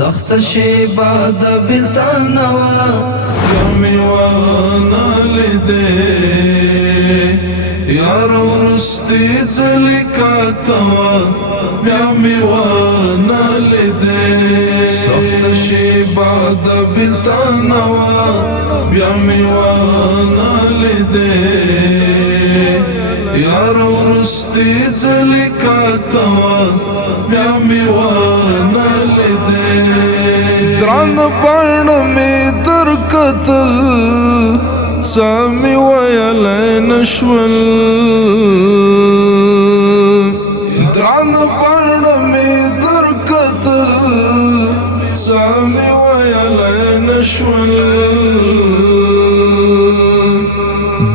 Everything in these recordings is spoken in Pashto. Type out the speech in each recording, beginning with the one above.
سخت شیبا د بلتان وا یومی وانا لیده یار ورستی زلی کاتوا یومی وانا لیده سخت شیبا د بلتان وا یومی وانا لیده یار ورستی زلی کاتوا یومی وانا لیده دران بان می در قتل سامي ويلي نشول دران بان می در قتل سامي ويلي نشول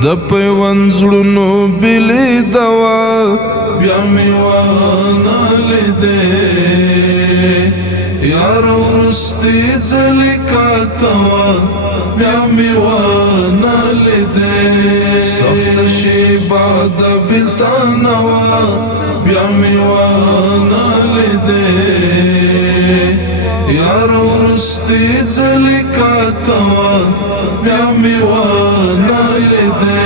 د پیوند زړونو بلی دوا بیا می وانا لیده یار ورستی زلی کاتوا بیا می وانا لیده سخت شیبا د بلتان وا بیا می وانا لیده یار ورستی زلی کاتوا بیا می وانا لیده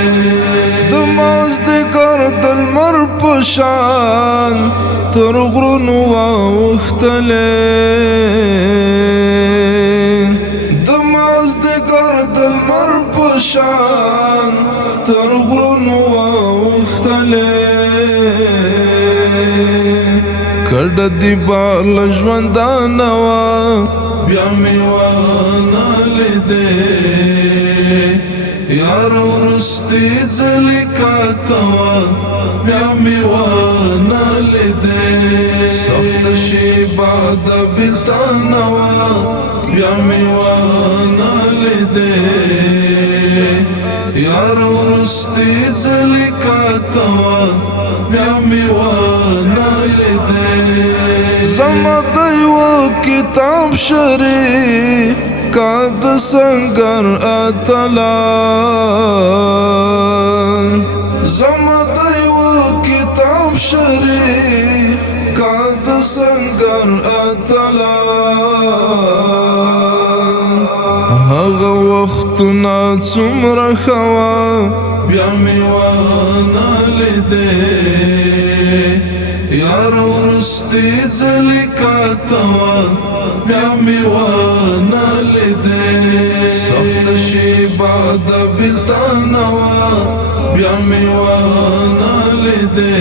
دمازدګر د لمر په شان تر غرونو واوښتلې دمازدګر د لمر په شان تر غرونو واوښتلې کډه دی بال ژوندانه وا بیا می وانا لیده یار ورستی زلی کاتوا بیا می وانا لیده سخت شیبا د بلتان وا بیا می وانا لیده یار ورستی زلی کاتوا بیا می وانا لیده زما د یو کتاب شری کاد سنگر اتلان زما د یو کتاب شری کاد سنگر اتلان هغه وختونه څومره خوا بیا می وانا لیده یار ورستی زلی کاتوا بیا می وانا لیده سخت شیبا د بلتان وا بیا می وانا لیده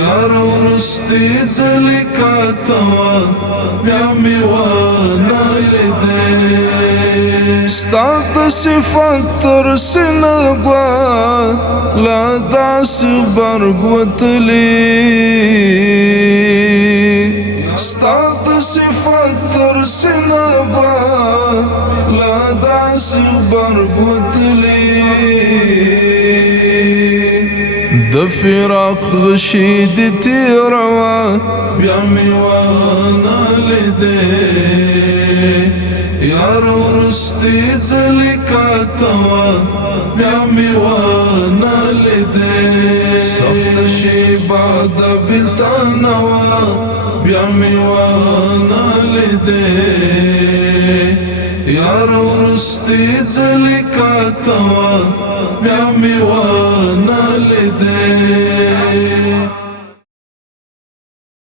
یار ورستی زلی کاتوا بیا می وانا لیده ستا د صفات تر سینګوا لا داس برګ وتلی ستا د صفات تر سینګوا لا داس برګ وتلی د فراق غشید تیروا بیا می وانا لیده یار ورستی زلی کاتوا بیا می وانا لیده سخت شیبا د بلتان وا بیا می وانا لیده یار ورستی زلی کاتوا بیا می وانا لیده